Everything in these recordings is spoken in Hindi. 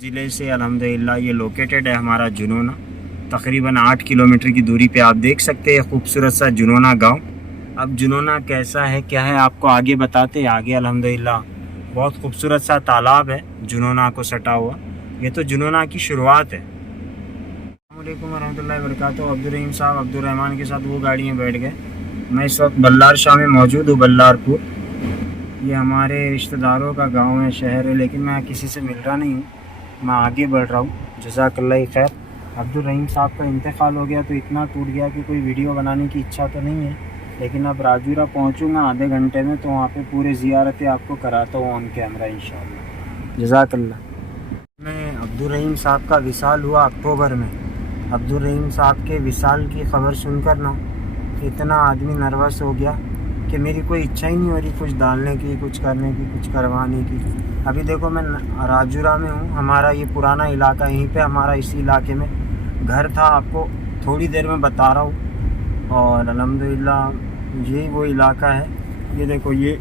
ज़िले से अल्हम्दुलिल्लाह ये लोकेटेड है हमारा जुनूना। तकरीबन 8 किलोमीटर की दूरी पे आप देख सकते हैं खूबसूरत सा जुनूना गांव। अब जुनूना कैसा है क्या है आपको आगे बताते हैं। आगे अल्हम्दुलिल्लाह बहुत खूबसूरत सा तालाब है जुनूना को सटा हुआ। ये तो जुनूना की शुरुआत है। अस्सलाम वालेकुम रहमतुल्लाहि व बरकातुहू। अब्दुर्रहीम साहब अब्दुर्रहमान के साथ वो गाड़ी में बैठ गए। मैं इस वक्त बल्लार शाह में मौजूद हूँ, बल्लारपुर। ये हमारे रिश्तेदारों का गांव है, शहर है, लेकिन मैं किसी से मिल रहा नहीं हूँ। मैं आगे बढ़ रहा हूँ। जज़ाकल्लाह खैर। अब्दुर्रहीम साहब का इंतकाल हो गया तो इतना टूट गया कि कोई वीडियो बनाने की इच्छा तो नहीं है, लेकिन अब राजूरा पहुँचूँगा आधे घंटे में, तो वहाँ पे पूरे ज़ियारतें आपको कराता हूँ ऑन कैमरा इंशाअल्लाह। जज़ाकल्लाह। मैं अब्दुर्रहीम साहब का विसाल हुआ अक्टूबर में। अब्दुर्रहीम साहब के विसाल की खबर सुनकर ना इतना आदमी नर्वस हो गया कि मेरी कोई इच्छा ही नहीं हो रही कुछ डालने की, कुछ करने की, कुछ करवाने की। अभी देखो मैं राजूरा में हूँ। हमारा ये पुराना इलाका, यहीं पे हमारा इसी इलाके में घर था, आपको थोड़ी देर में बता रहा हूँ। और अल्हम्दुलिल्लाह यही वो इलाका है। ये देखो ये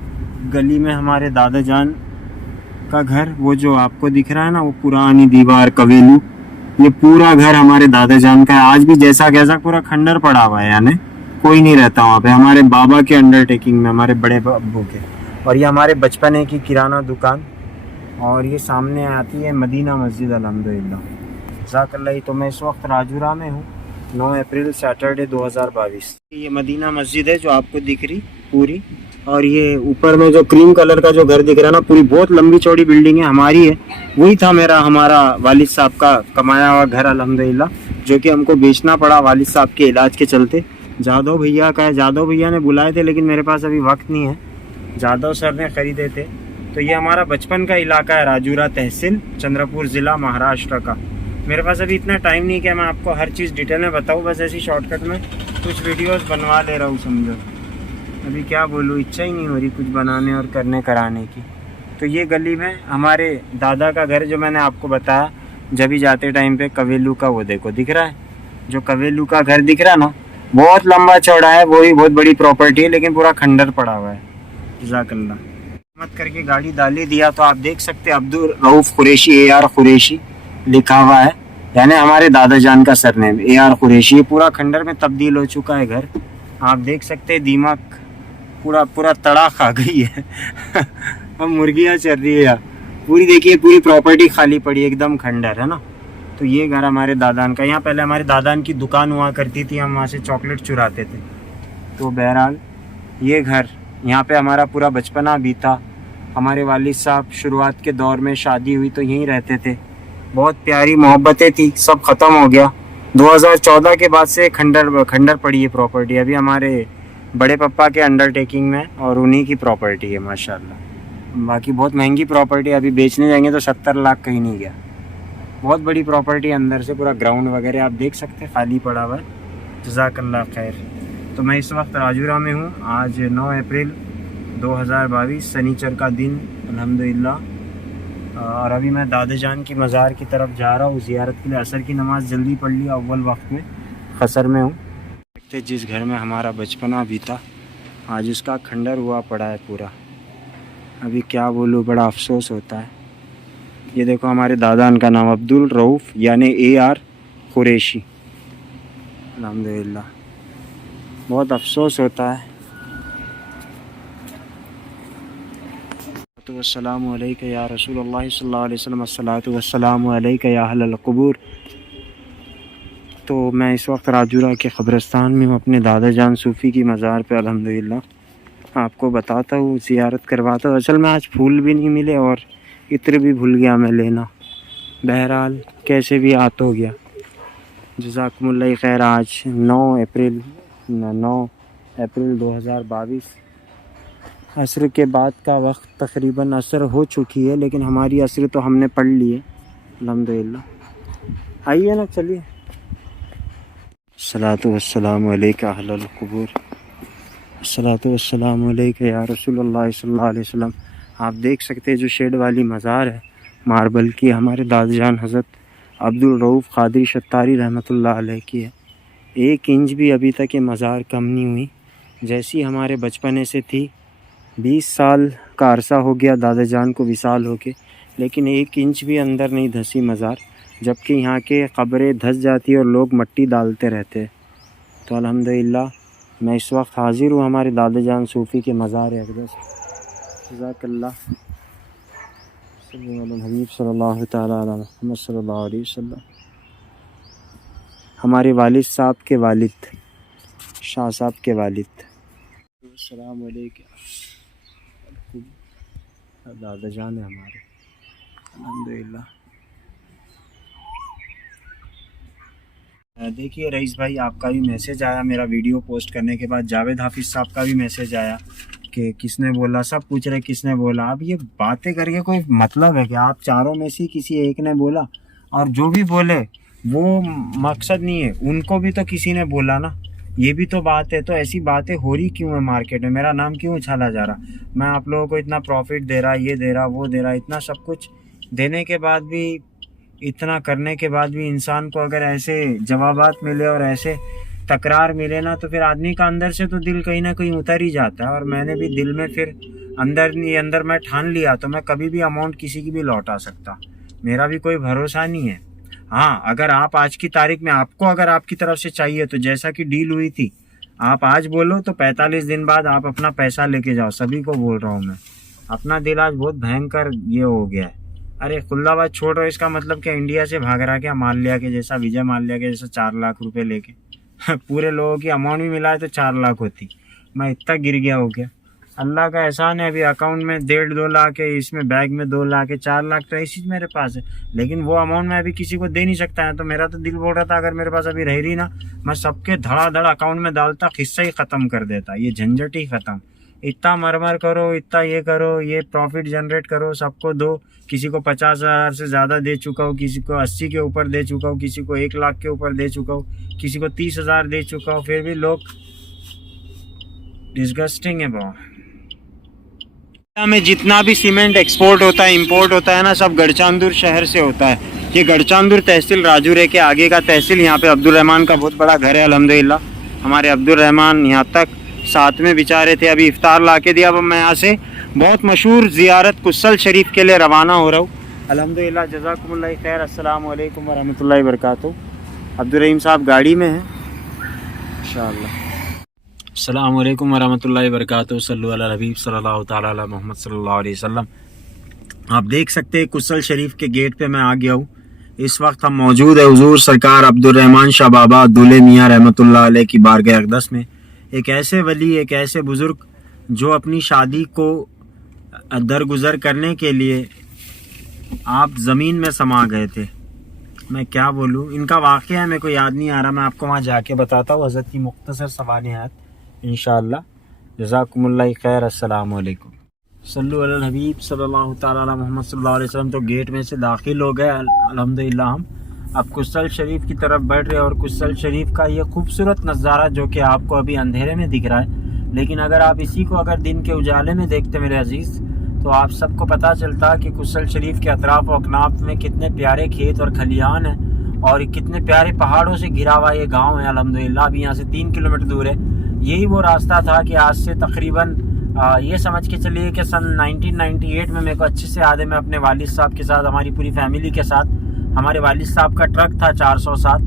गली में हमारे दादा जान का घर, वो जो आपको दिख रहा है ना वो पुरानी दीवार कवेलू, ये पूरा घर हमारे दादा जान का है। आज भी जैसा कैसा पूरा खंडर पड़ा हुआ है, यानी कोई नहीं रहता वहाँ पे। हमारे बाबा के अंडरटेकिंग में, हमारे बड़े अब्बू के। और ये हमारे बचपने की किराना दुकान। और ये सामने आती है मदीना मस्जिद अल्हम्दुलिल्लाह। जज़ाकल्लाह। तो मैं इस वक्त राजूरा में हूँ। 9 अप्रैल सैटरडे 2022। ये मदीना मस्जिद है जो आपको दिख रही पूरी। और ये ऊपर में जो क्रीम कलर का जो घर दिख रहा है ना, पूरी बहुत लंबी चौड़ी बिल्डिंग है, हमारी है। वही था हमारा वालिद साहब का कमाया हुआ घर अल्हम्दुलिल्लाह, जो कि हमको बेचना पड़ा वालिद साहब के इलाज के चलते। जादव भैया का है, जादव भैया ने बुलाए थे, लेकिन मेरे पास अभी वक्त नहीं है। जादव सर ने ख़रीदे थे। तो ये हमारा बचपन का इलाका है, राजूरा तहसील, चंद्रपुर ज़िला, महाराष्ट्र का। मेरे पास अभी इतना टाइम नहीं कि मैं आपको हर चीज़ डिटेल में बताऊँ, बस ऐसी शॉर्टकट में कुछ वीडियोस बनवा ले रहा हूँ, समझो। अभी क्या बोलूँ, इच्छा ही नहीं हो रही कुछ बनाने और करने कराने की। तो ये गली में हमारे दादा का घर, जो मैंने आपको बताया जब भी जाते टाइम पे, कवेलू का वो देखो दिख रहा है, जो कवेलू का घर दिख रहा है ना, बहुत लंबा चौड़ा है, वही बहुत बड़ी प्रॉपर्टी है, लेकिन पूरा खंडर पड़ा हुआ है। जज़ाकल्लाह। मत करके गाड़ी डाली दिया तो आप देख सकते हैं अब्दुल रऊफ कुरैशी, AR कुरैशी लिखा हुआ है, यानी हमारे दादा जान का सरनेम AR कुरैशी। ये पूरा खंडर में तब्दील हो चुका है घर। आप देख सकते हैं दीमक पूरा तड़ा खा गई है। अब मुर्गियाँ चल रही है यार पूरी। देखिए पूरी प्रॉपर्टी खाली पड़ी है, एकदम खंडर है ना। तो ये घर हमारे दादान का। यहाँ पहले हमारे दादान की दुकान हुआ करती थी, हम वहाँ से चॉकलेट चुराते थे। तो बहरहाल ये घर, यहाँ पे हमारा पूरा बचपना बीता। हमारे वालिद साहब शुरुआत के दौर में शादी हुई तो यहीं रहते थे। बहुत प्यारी मोहब्बतें थी, सब ख़त्म हो गया। 2014 के बाद से खंडर पड़ी है प्रॉपर्टी। अभी हमारे बड़े पापा के अंडरटेकिंग में और उन्हीं की प्रॉपर्टी है माशाल्लाह। बाकी बहुत महंगी प्रॉपर्टी, अभी बेचने जाएंगे तो 70 लाख कहीं नहीं गया। बहुत बड़ी प्रॉपर्टी, अंदर से पूरा ग्राउंड वगैरह आप देख सकते हैं, खाली पड़ा हुआ है। जज़ाकल्लाह खैर। तो मैं इस वक्त राजूरा में हूँ। आज 9 अप्रैल 2022 शनिचर का दिन अल्हम्दुलिल्लाह। और अभी मैं दादा जान की मज़ार की तरफ जा रहा हूँ ज़ियारत के लिए। असर की नमाज़ जल्दी पढ़ ली, अव्वल वक्त में खसर में हूँ। जिस घर में हमारा बचपना बीता, आज उसका खंडर हुआ पड़ा है पूरा। अभी क्या बोलूँ, बड़ा अफसोस होता है। ये देखो हमारे दादा का नाम अब्दुल रऊफ यानी AR कुरैशी अल्हम्दुलिल्लाह। बहुत अफसोस होता है। अस्सलामु अलैका या रसूलल्लाह सल्लल्लाहु अलैहि वसल्लम, अस्सलातु वस्सलामु अलैका या अहलल क़ुबूर। तो मैं इस वक्त राजूरा के क़ब्रिस्तान में हूँ, अपने दादा जान सूफ़ी की मज़ार पे अल्हम्दुलिल्लाह। आपको बताता हूँ, ज़ियारत करवाता हूँ। असल में आज फूल भी नहीं मिले और इत्र भी भूल गया मैं लेना। बहरहाल कैसे भी आ तो गया। जज़ाकुमुल्लाह खैर। आज 9 अप्रैल 2022 असर के बाद का वक्त, तकरीबन असर हो चुकी है, लेकिन हमारी असर तो हमने पढ़ ली है अल्हम्दुलिल्लाह। आइए ना, चलिए। अस्सलातु वस्सलामु अलैका अहलल क़ुबूर, अस्सलातु वस्सलामु अलैका या रसूलल्लाह सल्लल्लाहु अलैहि वसल्लम। आप देख सकते हैं जो शेड वाली मज़ार है मार्बल की, हमारे दादा जान हज़रत अब्दुल रऊफ क़ादरी शत्तारी रहमतुल्लाह अलैह की है। 1 इंच भी अभी तक ये मज़ार कम नहीं हुई, जैसी हमारे बचपने से थी। 20 साल का अरसा हो गया दादा जान को विसाल होके, लेकिन 1 इंच भी अंदर नहीं धसी मज़ार, जबकि यहाँ के क़ब्रें धस जाती और लोग मट्टी डालते रहते। तो अल्हम्दुलिल्लाह मैं इस वक्त हाज़िर हूँ हमारे दादा जान सूफ़ी के मज़ार अक़दस। जज़ाकल्लाह हबीब सल्लल्लाहु तआला अलैहि मुहम्मद सल्लल्लाहु अलैहि वसल्लम। हमारे वालिद साहब के वालिद, शाह साहब के वालिद। अस्सलाम वालेकुम, दादा जान है हमारे अल्हम्दुलिल्लाह। देखिए रईस भाई, आपका भी मैसेज आया मेरा वीडियो पोस्ट करने के बाद। जावेद हाफिज़ साहब का भी मैसेज आया कि किसने बोला, सब पूछ रहे किसने बोला। अब ये बातें करके कोई मतलब है कि आप चारों में से किसी एक ने बोला, और जो भी बोले वो मकसद नहीं है, उनको भी तो किसी ने बोला ना, ये भी तो बात है। तो ऐसी बातें हो रही क्यों है मार्केट में, मेरा नाम क्यों उछाला जा रहा। मैं आप लोगों को इतना प्रॉफिट दे रहा, ये दे रहा, वो दे रहा, इतना सब कुछ देने के बाद भी, इतना करने के बाद भी इंसान को अगर ऐसे जवाबात मिले और ऐसे तकरार मिले ना, तो फिर आदमी का अंदर से तो दिल कहीं ना कहीं उतर ही जाता है। और मैंने भी दिल में फिर अंदर मैं ठान लिया, तो मैं कभी भी अमाउंट किसी की भी लौटा सकता, मेरा भी कोई भरोसा नहीं है। हाँ, अगर आप आज की तारीख में, आपको अगर आपकी तरफ से चाहिए तो जैसा कि डील हुई थी, आप आज बोलो तो 45 दिन बाद आप अपना पैसा लेके जाओ। सभी को बोल रहा हूँ मैं, अपना दिल आज बहुत भयंकर ये हो गया है। अरे खुल्लाबाद छोड़ रहे हो, इसका मतलब क्या इंडिया से भाग रहा क्या माल्या के जैसा, विजय माल्या के जैसा 4 लाख रुपए लेके पूरे लोगों की अमाउंट भी मिला है तो 4 लाख होती, मैं इतना गिर गया हो गया। अल्लाह का एहसान है, अभी अकाउंट में 1.5-2 लाख है, इसमें बैग में 2 लाख है, 4 लाख तो ऐसी मेरे पास है। लेकिन वो अमाउंट मैं अभी किसी को दे नहीं सकता है। तो मेरा तो दिल बोल रहा था अगर मेरे पास अभी रह रही ना, मैं सबके धड़ाधड़ अकाउंट में डालता, हिस्सा ही ख़त्म कर देता, ये झंझट ही ख़त्म। इतना मरमर करो, इतना ये करो, ये प्रॉफिट जनरेट करो, सबको दो। किसी को 50,000 से ज़्यादा दे चुका हूँ, किसी को 80 के ऊपर दे चुका हूँ, किसी को 1 लाख के ऊपर दे चुका हूँ, किसी को 30,000 दे चुका हूँ, फिर भी लोग डिस्गस्टिंग है बहुत। में जितना भी सीमेंट एक्सपोर्ट होता है, इंपोर्ट होता है ना, सब गढ़चांदुर शहर से होता है। ये गढ़चांदुर तहसील राजूरे के आगे का तहसील। यहाँ पे अब्दुल रहमान का बहुत बड़ा घर है अल्हम्दुलिल्लाह। हमारे अब्दुल रहमान यहाँ तक साथ में बेचारे थे, अभी इफ्तार ला के दिया। अब मैं यहाँ से बहुत मशहूर ज़ियारत कुस्सल शरीफ के लिए रवाना हो रहा हूँ अल्हम्दुलिल्लाह। जज़ाकुमुल्लाह खैर। अस्सलाम वालेकुम वरहमतुल्लाहि वबरकातुहू। अब्दुल रहीम साहब गाड़ी में हैं इंशाअल्लाह। अस्सलाम वालेकुम वरहमतुल्लाहि वबरकातुहू। सल्लु अला हबीब सल्लल्लाहु तआला अला मोहम्मद सल्लल्लाहु अलैहि वसल्लम। आप देख सकते हैं कुस्सल शरीफ के गेट पे मैं आ गया हूँ। इस वक्त हम मौजूद है हुजूर सरकार अब्दुल रहमान शाह बाबा दूल्हे मियाँ रहमतुल्लाह अलैह की बारगाह अक़दस में। एक ऐसे वली, एक ऐसे बुज़ुर्ग जो अपनी शादी को दरगुजर करने के लिए आप ज़मीन में समा गए थे। मैं क्या बोलूँ, इनका वाक़या है, मेरे को याद नहीं आ रहा, मैं आपको वहाँ जाके बताता हूँ। हज़रत की मुख्तसर सवालियात इंशाअल्लाह। जज़ाकुमुल्लाह खैर। अस्सलाम वालेकुम। सल्लु अलल हबीब सल्लल्लाहु तआला अलैहि मुहम्मद सल्लल्लाहु अलैहि वसल्लम। तो गेट में से दाखिल हो गए अल्हम्दुलिल्लाह। हम अब कुस्सल शरीफ की तरफ बढ़ रहे हैं, और कुस्सल शरीफ का ये खूबसूरत नज़ारा जो कि आपको अभी अंधेरे में दिख रहा है, लेकिन अगर आप इसी को अगर दिन के उजाले में देखते मेरे अजीज़, तो आप सबको पता चलता कि कुस्सल शरीफ के अतराफ़ व अकनाफ में कितने प्यारे खेत और खलियान हैं, और कितने प्यारे पहाड़ों से घिरा हुआ ये गाँव है अल्हम्दुलिल्लाह। अभी यहाँ से 3 किलोमीटर दूर है। यही वो रास्ता था कि आज से तकरीबन ये समझ के चलिए कि सन 1998 में, मेरे को अच्छे से याद है, मैं अपने वालिद साहब के साथ, हमारी पूरी फैमिली के साथ, हमारे वालिद साहब का ट्रक था 407,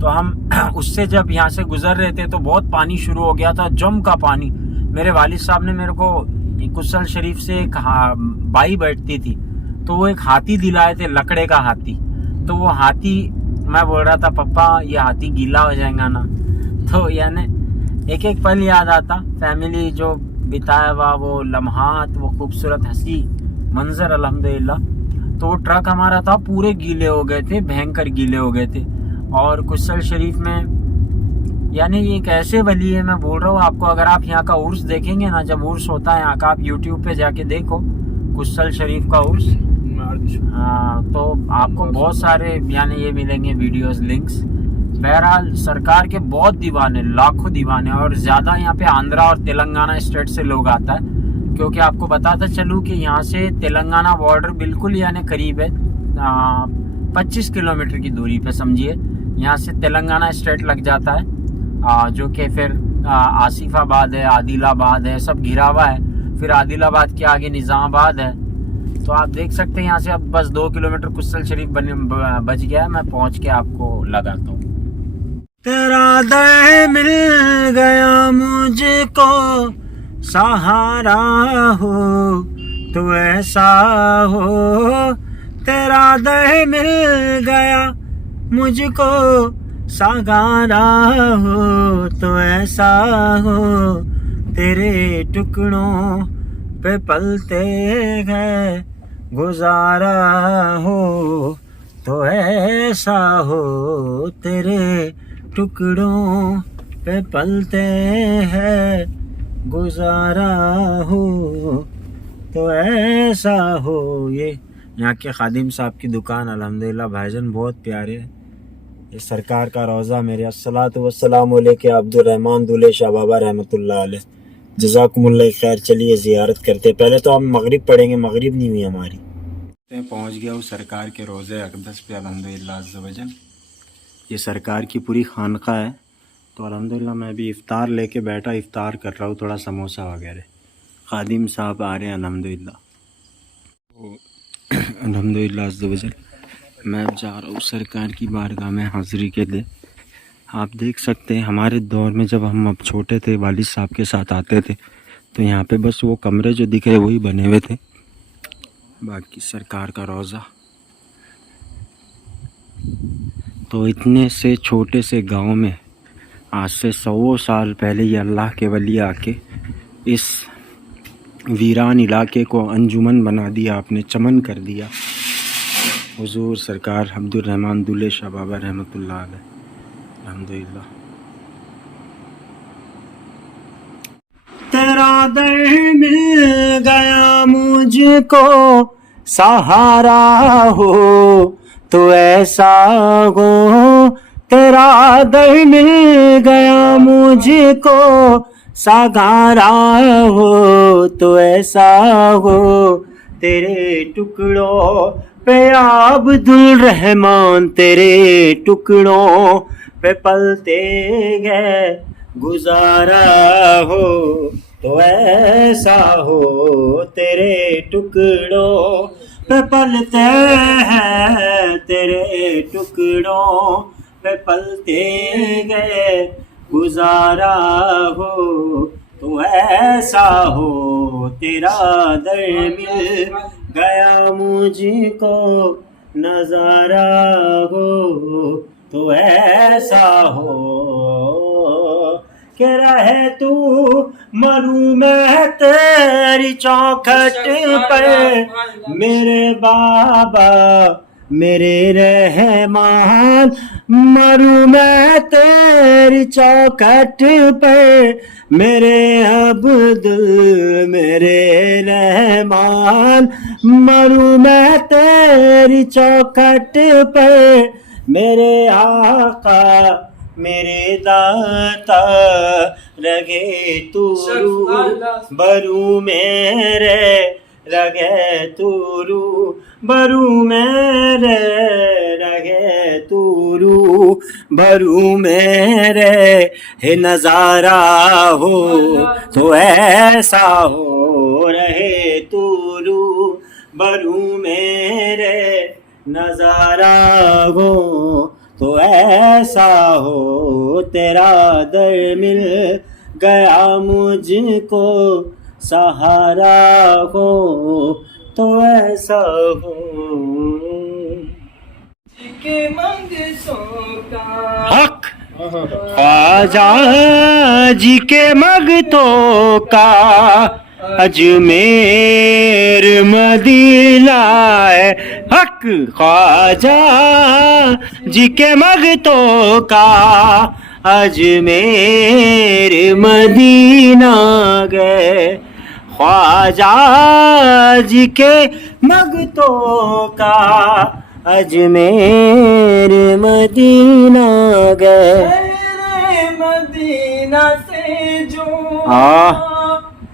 तो हम उससे जब यहाँ से गुजर रहे थे तो बहुत पानी शुरू हो गया था, जम का पानी। मेरे वालिद साहब ने मेरे को कुस्सल शरीफ से एक बाई बैठती थी, तो वो एक हाथी दिलाए थे, लकड़े का हाथी। तो वो हाथी, मैं बोल रहा था पप्पा ये हाथी गीला हो जाएगा ना, तो यानी एक एक पल याद आता, फैमिली जो बिताया हुआ वो लम्हात, वो खूबसूरत हंसी मंजर अल्हम्दुलिल्लाह। तो वो ट्रक हमारा था, पूरे गीले हो गए थे, भयंकर गीले हो गए थे। और कुस्सल शरीफ में यानी ये एक ऐसे वली है, मैं बोल रहा हूँ आपको, अगर आप यहाँ का उर्स देखेंगे ना, जब उर्स होता है यहाँ का, आप यूट्यूब पे जाके देखो कुस्सल शरीफ का उर्स, तो आपको बहुत सारे यानी ये मिलेंगे वीडियोस, लिंक्स। बहरहाल सरकार के बहुत दीवाने, लाखों दीवाने, और ज़्यादा यहाँ पे आंध्रा और तेलंगाना स्टेट से लोग आता है, क्योंकि आपको बताता चलूँ कि यहाँ से तेलंगाना बॉर्डर बिल्कुल यानी करीब है, 25 किलोमीटर की दूरी पे समझिए। यहाँ से तेलंगाना स्टेट लग जाता है, जो कि फिर आसिफाबाद है, आदिलाबाद है, सब घिरा हुआ है। फिर आदिलाबाद के आगे निज़ामाबाद है, तो आप देख सकते हैं यहाँ से अब बस 2 किलोमीटर कुशल शरीफ बच गया है। मैं पहुँच के आपको लगाता हूँ। तेरा दर मिल गया मुझको, सहारा हो तो ऐसा हो। तेरा दर मिल गया मुझको, सहारा हो तो ऐसा हो। तेरे टुकड़ों पे पलते हैं, गुजारा हो तो ऐसा हो। तेरे टुकड़ों पे पलते हैं, गुजारा हो तो ऐसा हो। ये यहाँ के खादिम साहब की दुकान अल्हम्दुलिल्लाह भाईजान बहुत प्यारे। ये सरकार का रोज़ा मेरे अस्सलातु वस्सलामु अलैके अब्दुर्रहमान दुले शाह बाबा रहमतुल्लाह अलैह, जज़ाकुमुल्लाह खैर। चलिए ज़ियारत करते। पहले तो हम मगरिब पढ़ेंगे, मगरिब नहीं हुई हमारी। पहुँच गया हूँ सरकार के रोज़े अक़दस पे अल्हम्दुलिल्लाह अज़्ज़ वजल। ये सरकार की पूरी खानका है। तो अल्हम्दुलिल्लाह मैं भी इफ़्तार लेके बैठा, इफ़्तार कर रहा हूँ, थोड़ा समोसा वगैरह। खादिम साहब आ रहे हैं अल्हम्दुलिल्लाह। अल्हम्दुलिल्लाह अज़्ज़ वजल मैं जा रहा हूँ सरकार की बारगाह में हाज़िरी के लिए। आप देख सकते हैं हमारे दौर में जब हम अब छोटे थे, वालिद साहब के साथ आते थे तो यहाँ पे बस वो कमरे जो दिख रहे वही बने हुए थे, बाकी सरकार का रोज़ा। तो इतने से छोटे से गांव में आज से 100 साल पहले ये अल्लाह के वली आके इस वीरान इलाके को अंजुमन बना दिया, आपने चमन कर दिया। हुजूर सरकार अब्दुर्रहमान दुले शाह बाबा रहमतुल्लाह अलैह, अल्हम्दुलिल्लाह। तेरा दर मिल गया मुझको, सहारा हो तो ऐसा हो। तेरा दर मिल गया मुझको, सहारा हो तो ऐसा हो। तेरे टुकड़ों पे अब्दुल रहमान, तेरे टुकड़ों पे पलते गए, गुजारा हो तो ऐसा हो। तेरे टुकड़ों पे पलते हैं, तेरे टुकड़ों पे पलते गए, गुजारा हो तो ऐसा हो। तेरा दर मिल गया मुझको, नजारा हो तो ऐसा हो। के रहे तू मरूं मैं तेरी चौखट पर, मेरे बाबा मेरे रहमान। मरूं मैं तेरी चौखट पर, मेरे अब्दुल मेरे रहमान। मरूं मैं तेरी चौखट पर, मेरे आका मेरे दाता। रगे तू बरू मेरे, रगे तूरू बरू मेरे, रगे तूरू बरू मेरे। हे नजारा हो तो ऐसा हो, रहे तूरू बरू मेरे, नजारा हो तो ऐसा हो। तेरा दर मिल गया मुझको, सहारा हो तो ऐसा हो। के मंगतों का हक ख्वाजा जी के मंगतों का, अजमेर मदीना है। हक ख्वाजा जी के मंगतों का, अजमेर मदीना गए। ख्वाजा जी के मंगतों का, अजमेर मदीना गए। मदीना से जो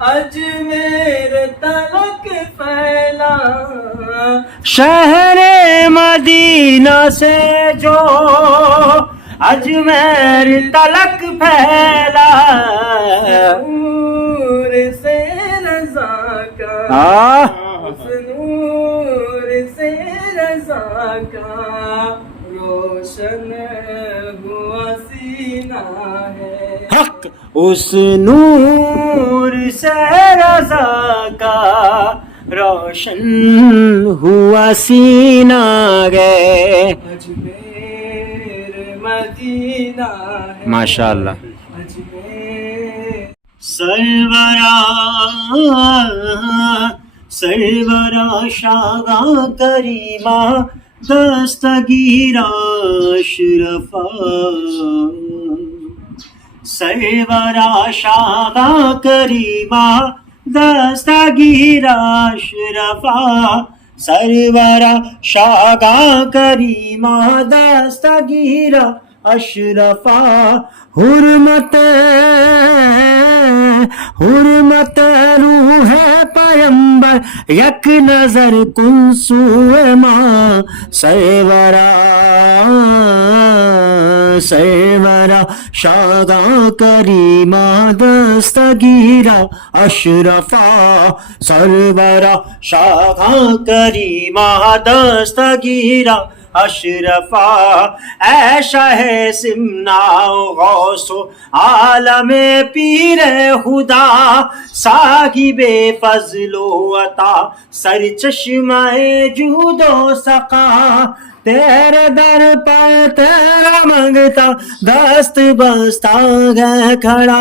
अजमेर तलक फैला, शहर मदीना से जो अजमेर तलक फैला। नूर से रज़ा का उस नूर से रज़ा का रोशन हुआ सीना है। हक उस नूर से रज़ा का रोशन हुआ सीना है। अजमेर मदीना है। माशाअल्लाह। अजमेर सरवरा सरवरा शागा करीमा दस्तगीरा अशरफा सरवरा शागा करीमा दस्तगीरा अशरफा सरवरा शागा करीमा दस्तगीरा अशरफा हुर्मत हुर्मत रूह पैगंबर यक नजर कुंसुए माँ सरवरा सरवरा शागा करीमा दस्तगीरा अशरफा सरवरा शागा करीमा दस्तगीरा अशरफा ऐशा है सिमनाओ गौसो आलमे पीर खुदा साहिबे फजलो अता सर चश्माए जूदो सका तेरे दर पर तेरा मंगता दस्त बस्ता है खड़ा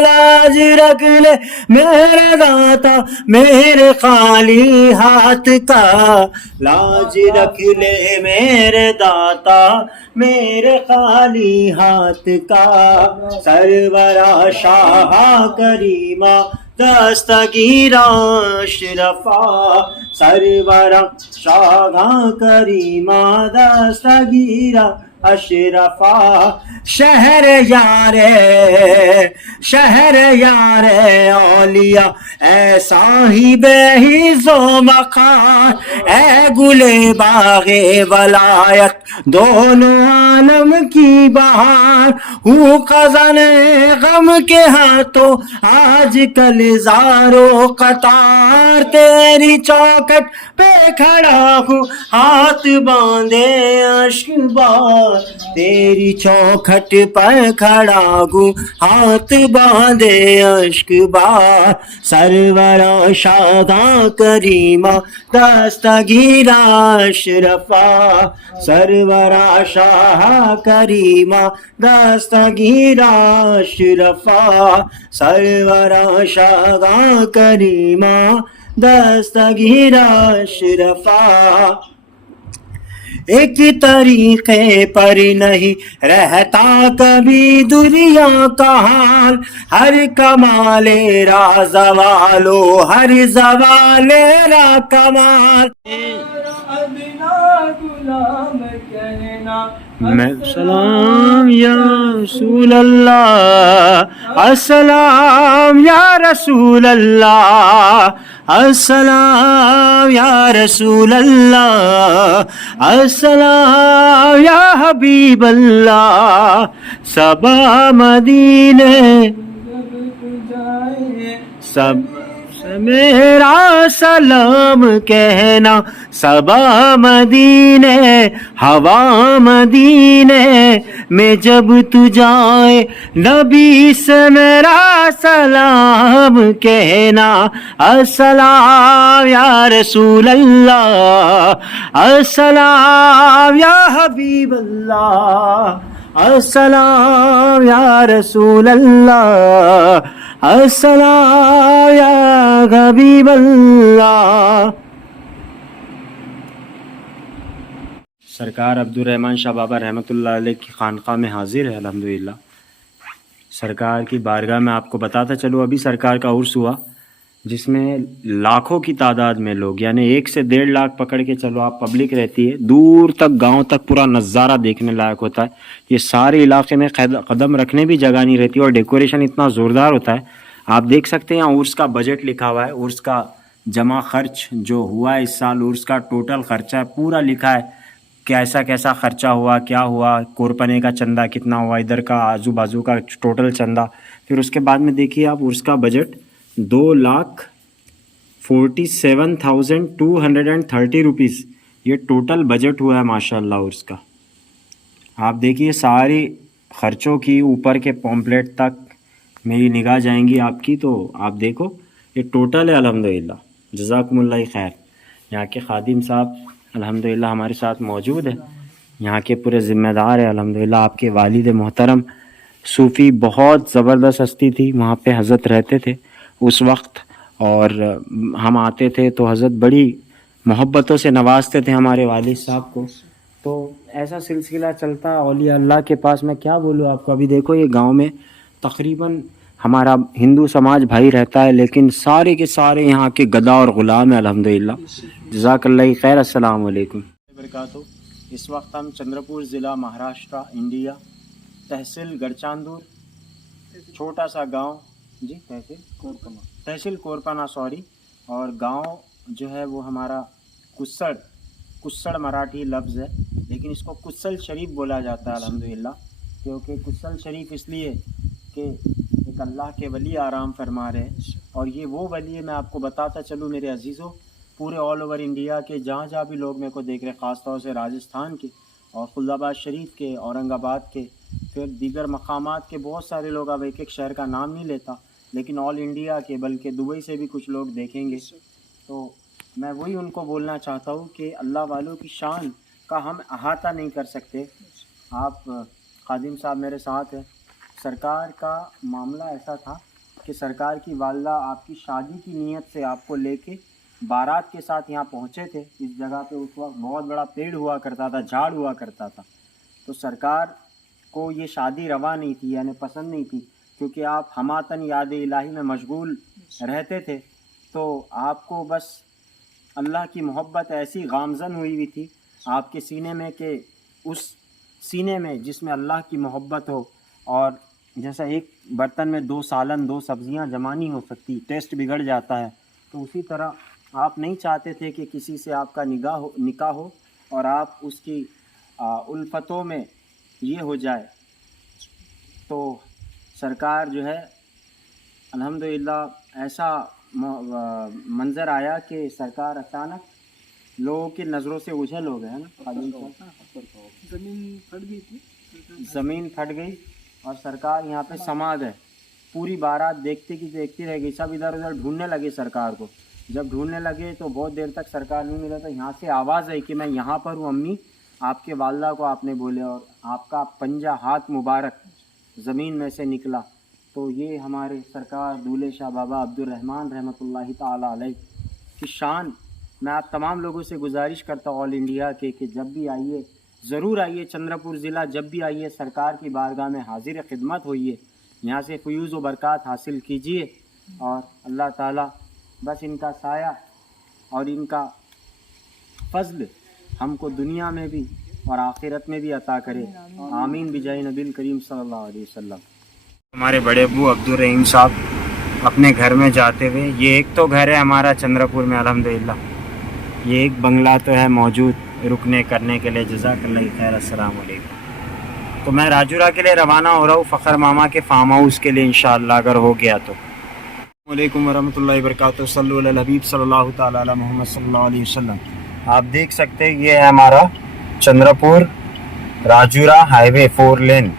लाज रख ले मेरे दाता मेरे खाली हाथ का लाज रख ले मेरे दाता मेरे खाली हाथ का सरवरा शाह करीमा दस्तगीरा अशरफा सरवरा शागा करीमा दस्तगीरा अशरफा शहर यारे औलिया ऐसा ही बेहिज़ो मकान ए गुले बागे वलायत दोनों आलम की बहार हूँ खजाने गम के हाथों आज कल ज़ारो कतार तेरी चौखट पे खड़ा हूँ हाथ बांधे अश्क बार तेरी चौखट पर खड़ा हूँ हाथ बांधे अश्क बार सरवरा शादा करीमा दस्तगीरा अशरफा सरवरा शाह करीमा दस्तगीरा अशरफा सरवरा शादा करीमा दस्तगीरा अशरफा एक तरीके पर नहीं रहता कभी दुनिया का हाल हर कमाले राज़वालो हर जवाले रा कमाल अदना गुलाम कहना मैं सलाम या रसूल अल्लाह अस्सलाम या रसूल अल्लाह अस्सलाम या रसूल अल्लाह अस्सलाम या हबीब अल्लाह सबा मदीने सब मेरा सलाम कहना सबा मदीने हवा मदीने में जब तू जाए नबी से मेरा सलाम कहना अस्सलाम या रसूल अल्लाह अस्सलाम या हबीब अल्लाह अस्सलाम या रसूल अल्लाह अस्सलाम या हबीब अल्लाह। सरकार अब्दुर्रहमान शाह बाबा रहमतुल्लाह अलैह की खानका में हाजिर है अल्हम्दुलिल्लाह। सरकार की बारगाह में आपको बताता चलो अभी सरकार का उर्स हुआ जिसमें लाखों की तादाद में लोग यानी 1 से 1.5 लाख पकड़ के चलो आप पब्लिक रहती है दूर तक गांव तक पूरा नज़ारा देखने लायक होता है। ये सारे इलाके में कदम रखने भी जगह नहीं रहती और डेकोरेशन इतना ज़ोरदार होता है। आप देख सकते हैं यहाँ उर्स का बजट लिखा हुआ है उर्स का जमा खर्च जो हुआ है इस साल उर्स का टोटल खर्चा पूरा लिखा है कैसा कैसा खर्चा हुआ क्या हुआ कोरपने का चंदा कितना हुआ इधर का आजू बाजू का टोटल चंदा। फिर उसके बाद में देखिए आप उर्स का बजट 47,230 रुपीज़ ये टोटल बजट हुआ है माशाल्लाह उसका। आप देखिए सारी ख़र्चों की ऊपर के पॉम्पलेट तक मेरी निगाह जाएंगी आपकी, तो आप देखो ये टोटल है अल्हम्दुलिल्लाह। जज़ाकुमुल्लाह खैर। यहाँ के खादिम साहब अल्हम्दुलिल्लाह हमारे साथ मौजूद है, यहाँ के पूरे ज़िम्मेदार है अल्हम्दुलिल्लाह। आपके वालिद मोहतरम सूफ़ी बहुत ज़बरदस्त हस्ती थी, वहाँ पे हज़रत रहते थे उस वक्त, और हम आते थे तो हज़रत बड़ी मोहब्बतों से नवाजते थे हमारे वालिद साहब को। तो ऐसा सिलसिला चलता औलिया अल्लाह के पास। मैं क्या बोलूँ आपको, अभी देखो ये गांव में तकरीबन हमारा हिंदू समाज भाई रहता है, लेकिन सारे के सारे यहाँ के गदा और ग़ुलाम है अल्हम्दुलिल्लाह। जज़ाकल्लाह खैर। अस्सलाम वालेकुम बरकातहू। इस वक्त हम चंद्रपुर ज़िला महाराष्ट्र इंडिया, तहसील गढ़चांदूर, छोटा सा गांव जी, तहसील कोरपना सॉरी, और गांव जो है वो हमारा कुस्सड़ मराठी लफ्ज़ है, लेकिन इसको कुस्सल शरीफ बोला जाता है अल्हम्दुलिल्लाह। क्योंकि कुस्सल शरीफ इसलिए कि एक अल्लाह के वली आराम फरमा रहे हैं, और ये वो वली है। मैं आपको बताता चलूँ मेरे अजीज़ों, पूरे ऑल ओवर इंडिया के जहाँ भी लोग मेरे को देख रहे हैं, ख़ास तौर से राजस्थान के और खुल्दाबाद शरीफ के, औरंगाबाद के, फिर दीगर मकामात के बहुत सारे लोग, अब एक एक शहर का नाम नहीं लेता, लेकिन ऑल इंडिया के, बल्कि दुबई से भी कुछ लोग देखेंगे। तो मैं वही उनको बोलना चाहता हूँ कि अल्लाह वालों की शान का हम अहाता नहीं कर सकते। आप खादिम साहब मेरे साथ हैं। सरकार का मामला ऐसा था कि सरकार की वालदा आपकी शादी की नीयत से आपको लेके बारात के साथ यहाँ पहुँचे थे। इस जगह पे उस वक्त बहुत बड़ा पेड़ हुआ करता था, झाड़ हुआ करता था। तो सरकार को ये शादी रवा नहीं थी, यानी पसंद नहीं थी, क्योंकि आप हमातन याद इलाही में मशगूल रहते थे। तो आपको बस अल्लाह की मोहब्बत ऐसी गामज़न हुई हुई थी आपके सीने में कि उस सीने में जिसमें अल्लाह की मोहब्बत हो, और जैसा एक बर्तन में 2 सालन 2 सब्ज़ियाँ जमा नहीं हो सकती, टेस्ट बिगड़ जाता है, तो उसी तरह आप नहीं चाहते थे कि किसी से आपका निकाह हो और आप उसकी उल्फतों में ये हो जाए। तो सरकार जो है अल्हम्दुलिल्लाह ऐसा मंज़र आया कि सरकार अचानक लोगों की नज़रों से ओझल हो गए, है ना। ज़मीन फट गई और सरकार यहाँ पे समा गए। पूरी बारात देखती रह गई, सब इधर उधर ढूंढने लगे सरकार को। जब ढूंढने लगे तो बहुत देर तक सरकार नहीं मिला, तो यहाँ से आवाज़ आई कि मैं यहाँ पर हूँ अम्मी, आपके वालदा को आपने बोले, और आपका पंजा हाथ मुबारक ज़मीन में से निकला। तो ये हमारे सरकार दूल्हे शाह बाबा अब्दुर्रहमान रहमतुल्लाहि ताला अलैह की शान। मैं आप तमाम लोगों से गुजारिश करता हूँ ऑल इंडिया के कि जब भी आइए, ज़रूर आइए चंद्रपुर ज़िला, जब भी आइए सरकार की बारगाह में हाजिर खिदमत होइए, यहाँ से फ़यूज़ व बरक़ात हासिल कीजिए, और अल्लाह ताला बस इनका साया और इनका फ़ज़ल हमको दुनिया में भी और आखिरत में भी अता करे। आमीन बिजाई नबी करीम सल्लल्लाहु अलैहि वसल्लम। हमारे बड़े अब्बू अब्दुल रहीम साहब अपने घर में जाते हुए, ये एक तो घर है हमारा चंद्रपुर में अल्हम्दुलिल्लाह, ये एक बंगला तो है मौजूद रुकने करने के लिए। जज़ाकल्लाह खैर। अस्सलाम वालेकुम। तो मैं राजूरा के लिए रवाना हो रहा हूँ फ़खर मामा के फार्म हाउस के लिए इंशाअल्लाह, अगर हो गया तो। वालेकुम वरहमतुल्लाहि वबरकातुहू। सल्लल्लाहु अला हबीब सल्लल्लाहु ताला अला मुहम्मद सल्लल्लाहु अलैहि वसल्लम। आप देख सकते हैं ये है हमारा चंद्रपुर राजूरा हाईवे 4 लेन।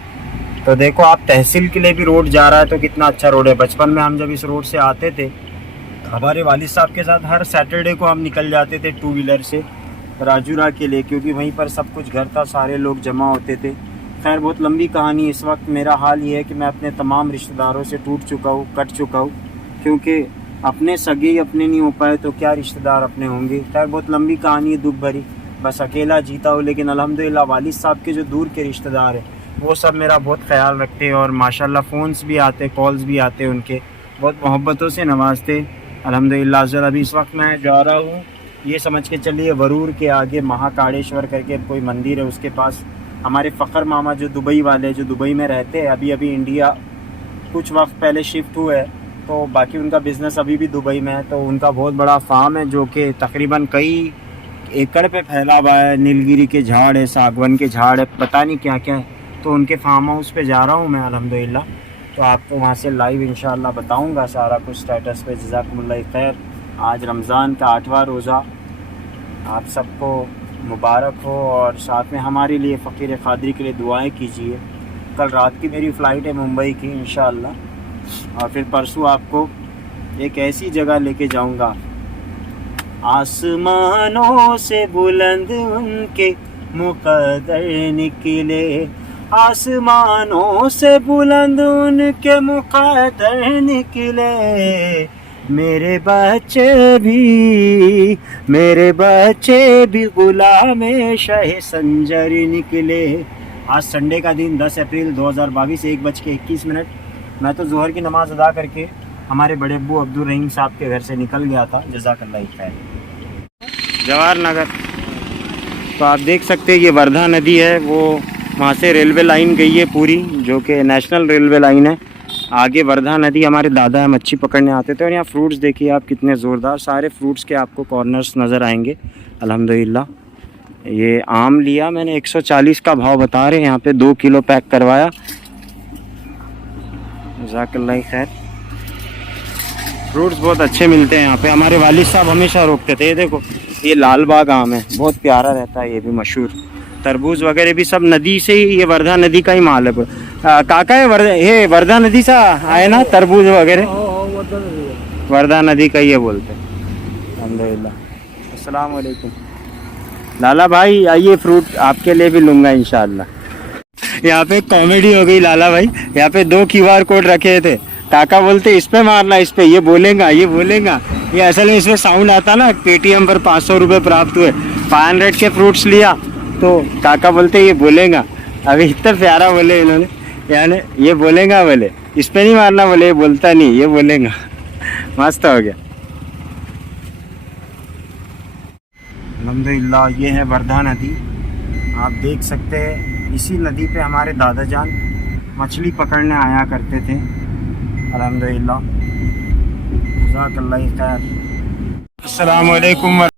तो देखो आप तहसील के लिए भी रोड जा रहा है, तो कितना अच्छा रोड है। बचपन में हम जब इस रोड से आते थे, हमारे वालिद साहब के साथ हर सैटरडे को हम निकल जाते थे 2 व्हीलर से राजूरा के लिए, क्योंकि वहीं पर सब कुछ घर था, सारे लोग जमा होते थे। खैर बहुत लंबी कहानी। इस वक्त मेरा हाल ये है कि मैं अपने तमाम रिश्तेदारों से टूट चुका हूँ, कट चुका हूँ, क्योंकि अपने सगे ही अपने नहीं हो पाए तो क्या रिश्तेदार अपने होंगे। खैर बहुत लंबी कहानी है, दुख भरी। बस अकेला जीता हूँ, लेकिन अल्हम्दुलिल्लाह वालिद साहब के जो दूर के रिश्तेदार हैं वो सब मेरा बहुत ख्याल रखते हैं, और माशाल्लाह फ़ोन्स भी आते, कॉल्स भी आते, उनके बहुत मोहब्बतों से नवाजते अल्हम्दुलिल्लाह। ज़रा अभी इस वक्त मैं जा रहा हूँ, ये समझ के चलिए वरूर के आगे महाकालेश्वर करके कोई मंदिर है, उसके पास हमारे फ़खर मामा जो दुबई वाले, जो दुबई में रहते हैं, अभी इंडिया कुछ वक्त पहले शिफ्ट हुए हैं, तो बाकी उनका बिज़नेस अभी भी दुबई में है। तो उनका बहुत बड़ा फार्म है जो कि तकरीबन कई एकड़ पे फैला हुआ है। नीलगिरी के झाड़ है, सागवन के झाड़ है, पता नहीं क्या क्या है। तो उनके फार्म हाउस पे जा रहा हूँ मैं अल्हम्दुलिल्लाह। तो आपको वहाँ से लाइव इंशाअल्लाह बताऊँगा सारा कुछ स्टेटस पे। जज़ाकुमुल्लाह खैर। आज रमज़ान का 8वां रोज़ा आप सबको मुबारक हो, और साथ में हमारे लिए फ़कीर क़ादरी के लिए दुआएं कीजिए। कल रात की मेरी फ़्लाइट है मुंबई की इंशाअल्लाह, और फिर परसों आपको एक ऐसी जगह लेके जाऊंगा, आसमानों से बुलंद उनके मुक़द्दर निकले, आसमानों से बुलंद उनके मुक़द्दर निकले, मेरे बच्चे भी गुलाम शाह संजर निकले। आज संडे का दिन 10 अप्रैल 2022 1:21। मैं तो ज़ोहर की नमाज़ अदा करके हमारे बड़े अब्बू अब्दुल रहीम साहब के घर से निकल गया था, जज़ाकल्लाह खैर। जवाहर नगर तो आप देख सकते हैं ये वर्धा नदी है, वो वहाँ से रेलवे लाइन गई है पूरी, जो कि नेशनल रेलवे लाइन है। आगे वर्धा नदी, हमारे दादा मच्छी पकड़ने आते थे। और यहाँ फ्रूट्स देखिए आप कितने ज़ोरदार, सारे फ्रूट्स के आपको कॉर्नर्स नज़र आएंगे अल्हम्दुलिल्लाह। ये आम लिया मैंने 140 का भाव बता रहे हैं, यहाँ पे 2 किलो पैक करवाया, जज़ाकल्लाह खैर। फ्रूट्स बहुत अच्छे मिलते हैं यहाँ पे, हमारे वालिद साहब हमेशा रोकते थे। ये देखो ये लाल बाग आम है, बहुत प्यारा रहता है, ये भी मशहूर। तरबूज वगैरह भी सब नदी से ही, ये वर्धा नदी का ही माल है। काका ये वर्धा नदी से आए ना तरबूज वगैरह, वर्धा नदी का ही है बोलते हैं अल्हम्दुलिल्लाह। अस्सलाम वालेकुम लाला भाई, आइए फ्रूट आपके लिए भी लूँगा इंशाअल्लाह। यहाँ पे कॉमेडी हो गई लाला भाई, यहाँ पे 2 QR कोड रखे थे, काका बोलते इस पे मारना, इस पे ये बोलेगा। ये असल में इसमें साउंड आता ना, पेटीएम पर 500 रुपये प्राप्त हुए, 500 के फ्रूट्स लिया तो काका बोलते ये बोलेगा। अभी इतना प्यारा बोले इन्होंने, यानी ये बोलेगा, बोले इस पे नहीं मारना, बोले ये बोलता नहीं, ये बोलेगा। मस्त हो गया अल्हम्दुलिल्लाह। ये है वर्धा नदी, आप देख सकते हैं। इसी नदी पे हमारे दादा जान मछली पकड़ने आया करते थे अल्हम्दुलिल्लाह, जज़ाकल्लाह खैर। अस्सलामु अलैकुम।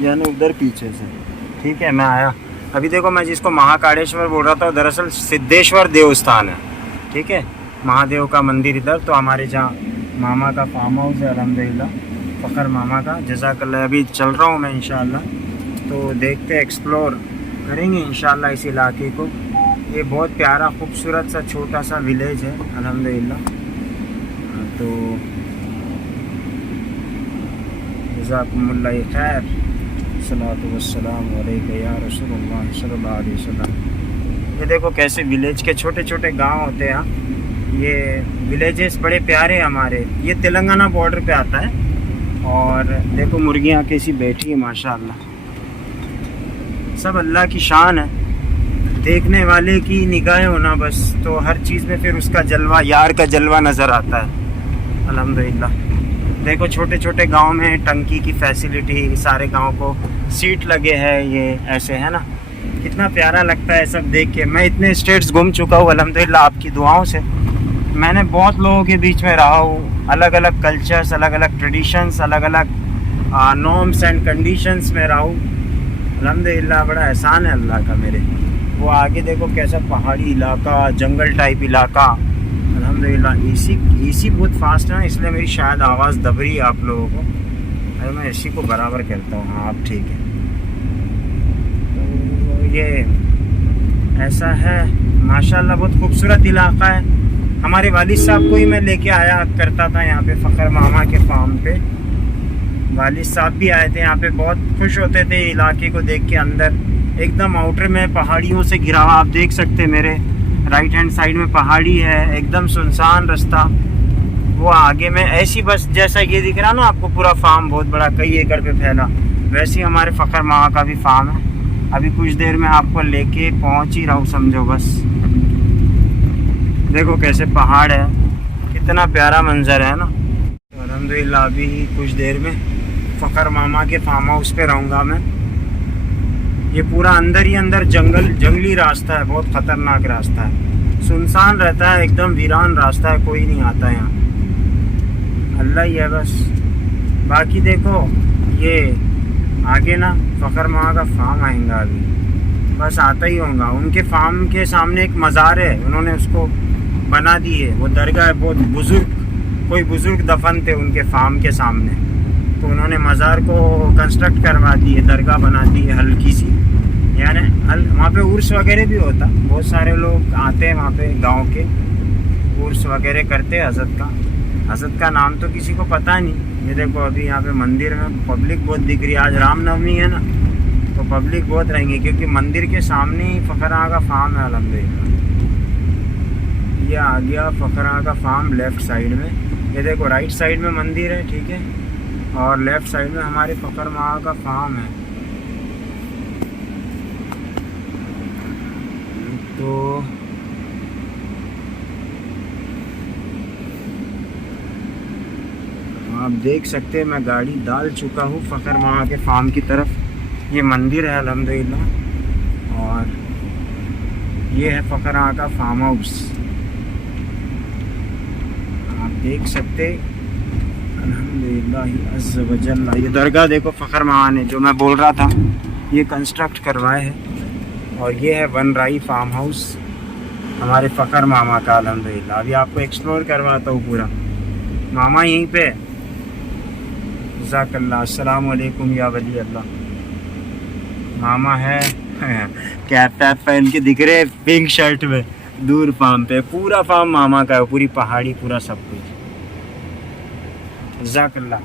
यानी उधर पीछे से, ठीक है मैं आया। अभी देखो मैं जिसको महाकालेश्वर बोल रहा था, दरअसल सिद्धेश्वर देवस्थान है, ठीक है, महादेव का मंदिर इधर। तो हमारे जहाँ मामा का फार्म हाउस है अल्हम्दुलिल्लाह, फ़खर मामा का, जज़ाकल्लाह। अभी चल रहा हूँ मैं इंशाअल्लाह, तो देखते एक्सप्लोर करेंगे इंशाअल्लाह इस इलाके को। ये बहुत प्यारा खूबसूरत सा छोटा सा विलेज है अल्हम्दुलिल्लाह। तो जज़ाकुमुल्लाह खैर, सल्लल्लाहु वस्सलाम अलैका या रसूलुल्लाह सल्लल्लाहु अलैहि वसल्लम। ये देखो कैसे विलेज के छोटे छोटे गांव होते हैं। ये विलेजेस बड़े प्यारे हमारे, ये तेलंगाना बॉर्डर पे आता है। और देखो मुर्गियाँ कैसी बैठी है माशाअल्लाह, सब अल्लाह की शान है। देखने वाले की निगाहें होना बस, तो हर चीज़ में फिर उसका जलवा, यार का जलवा नज़र आता है। अल्हम्दुलिल्लाह। देखो छोटे छोटे गांव में टंकी की फैसिलिटी, सारे गांव को सीट लगे हैं, ये ऐसे है ना, कितना प्यारा लगता है सब देख के। मैं इतने स्टेट्स घूम चुका हूँ अल्हम्दुलिल्लाह आपकी दुआओं से। मैंने बहुत लोगों के बीच में रहा हूँ, अलग अलग कल्चर्स, अलग अलग ट्रेडिशंस, अलग अलग नॉर्म्स एंड कंडीशंस में रहा हूँ अल्हम्दुलिल्लाह। बड़ा एहसान है अल्लाह का मेरे। वो आगे देखो कैसा पहाड़ी इलाका, जंगल टाइप इलाका अल्हम्दुलिल्लाह। एसी बहुत फास्ट है ना, इसलिए मेरी शायद आवाज़ दब रही है आप लोगों को। अरे मैं एसी को बराबर करता हूँ। हाँ अब ठीक है। तो ये ऐसा है माशाल्लाह, बहुत खूबसूरत इलाका है। हमारे वालिद साहब को ही मैं लेके आया करता था यहाँ पे, फ़खर मामा के फार्म पे। वालिद साहब भी आए थे यहाँ पे, बहुत खुश होते थे इलाके को देख के। अंदर एकदम आउटर में पहाड़ियों से घिरा हुआ, आप देख सकते हैं मेरे राइट हैंड साइड में पहाड़ी है, एकदम सुनसान रास्ता। वो आगे में ऐसी बस जैसा ये दिख रहा ना आपको, पूरा फार्म बहुत बड़ा, कई एकड़ पे फैला, वैसे ही हमारे फ़खर मामा का भी फार्म है। अभी कुछ देर में आपको लेके पहुँच ही रहा हूँ समझो बस। देखो कैसे पहाड़ है, कितना प्यारा मंजर है ना। अल्हम्दुलिल्लाह अभी कुछ देर में फ़खर मामा के फार्म हाउस पे रहूँगा मैं। ये पूरा अंदर ही अंदर जंगली रास्ता है, बहुत ख़तरनाक रास्ता है, सुनसान रहता है, एकदम वीरान रास्ता है, कोई नहीं आता यहाँ, अल्लाह ही है बस। बाकी देखो ये आगे ना फ़खर मामा का फार्म आएगा, अभी बस आता ही होगा। उनके फार्म के सामने एक मज़ार है, उन्होंने उसको बना दी है, वो दरगाह है, बहुत बुज़ुर्ग, कोई बुज़ुर्ग दफन थे उनके फार्म के सामने, तो उन्होंने मज़ार को कंस्ट्रक्ट करवा दी है, दरगाह बना दी है हल्की सी। यानी वहाँ पे उर्स वगैरह भी होता, बहुत सारे लोग आते हैं वहाँ पे, गांव के उर्स वगैरह करते हैं। हज़रत का नाम तो किसी को पता नहीं। ये देखो अभी यहाँ पे मंदिर में पब्लिक बहुत दिख रही है, आज रामनवमी है ना, तो पब्लिक बहुत रहेंगे, क्योंकि मंदिर के सामने ही फ़खर आगा का फार्म है अल्हम्दुलिल्लाह। ये आ गया फ़खर आगा का फार्म लेफ़्ट साइड में। ये देखो राइट साइड में मंदिर है, ठीक है, और लेफ़्ट साइड में हमारे फ़खर मामा का फार्म है। तो आप देख सकते हैं मैं गाड़ी डाल चुका हूँ फ़खर मामा के फार्म की तरफ। ये मंदिर है अल्हम्दुलिल्लाह, और ये है फ़खर मामा का फार्म हाउस, आप देख सकते अल्हम्दुलिल्लाह अज़्ज़ व जल्ल। ये दरगाह देखो फ़खर मामा ने, जो मैं बोल रहा था, ये कंस्ट्रक्ट करवाए है। और ये है वनराई फार्म हाउस हमारे फ़खर मामा का अल्हम्दुलिल्लाह। अभी आपको एक्सप्लोर करवाता हूँ पूरा। मामा यहीं पे, जज़ाकल्लाह, अस्सलाम वालेकुम या वली अल्लाह। मामा है कैप पहन के दिख रहे पिंक शर्ट में, दूर फार्म पे, पूरा फार्म मामा का है, पूरी पहाड़ी, पूरा सब कुछ। जज़ाकल्लाह।